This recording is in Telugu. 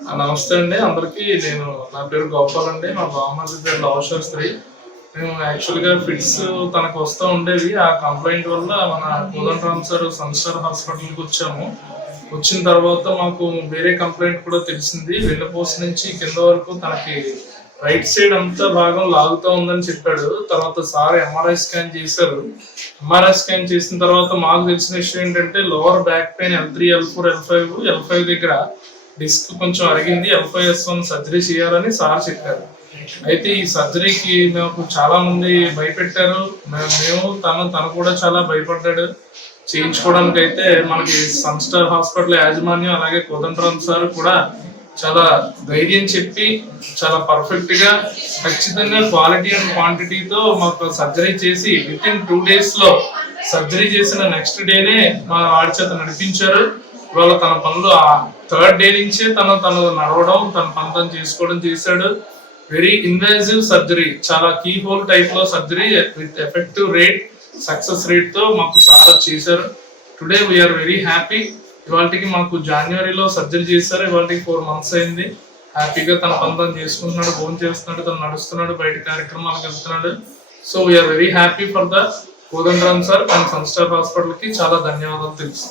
నమస్తే అండి అందరికి. నా పేరు గోపాల్ అండి. మా బామ్మర్ది పేరు లవ శాస్త్రి. మేము యాక్చువల్‌గా ఫిట్స్ తనకు వస్తా ఉండేవి. ఆ కంప్లెయింట్ వల్ల మన కోదండరామ్ సార్ సన్‌స్టార్ హాస్పిటల్‌కి వచ్చాము. వచ్చిన తర్వాత మాకు వేరే కంప్లెయింట్ కూడా తెలిసింది. వెన్నుపూస నుంచి కింద వరకు తనకి రైట్ సైడ్ అంతా భాగం లాగుతా ఉందని చెప్పాడు. తర్వాత సార్ ఎంఆర్ఐ స్కాన్ చేశారు. ఎంఆర్ఐ స్కాన్ చేసిన తర్వాత మాకు తెలిసిన విషయం ఏంటంటే lower back pain L3, L4, L5 దగ్గర డిస్క్ కొంచెం అరిగింది. L5S1 సర్జరీ చేయాలని సార్ చెప్పారు. అయితే ఈ సర్జరీకి మాకు చాలా మంది భయపెట్టారు. మేము తను కూడా చాలా భయపడ్డాడు. చేయించుకోవడానికి అయితే మనకి సన్‌స్టార్ హాస్పిటల్ యాజమాన్యం అలాగే కోదండరామ్ సార్ కూడా చాలా ధైర్యం చెప్పి చాలా పర్ఫెక్ట్ గా ఖచ్చితంగా క్వాలిటీ అండ్ క్వాంటిటీతో మాకు సర్జరీ చేసి వితిన్ 2 days లో సర్జరీ చేసిన నెక్స్ట్ డేనే మా వాడి చేత నడిపించారు. ఇవాళ తన పనులు ఆ 3rd డే నుంచే తను నడవడం తన పని తను చేసుకోవడం చేశాడు. వెరీ ఇన్వేజివ్ సర్జరీ, చాలా కీ హోల్ టైప్ లో surgery with effective rate, success rate తో మాకు సార్ చేశారు. Today we are very happy. ఇవాళకి మాకు జనవరిలో సర్జరీ చేశారు. ఇవాళకి 4 months అయింది. హ్యాపీగా తన పని తను చేసుకుంటున్నాడు, భోజనం చేస్తున్నాడు, తను నడుస్తున్నాడు, బయట కార్యక్రమాలకు వెళ్తున్నాడు. So we are very happy for the Kodandaram sir and Sunstar hospital కి చాలా ధన్యవాదాలు తెలుసు.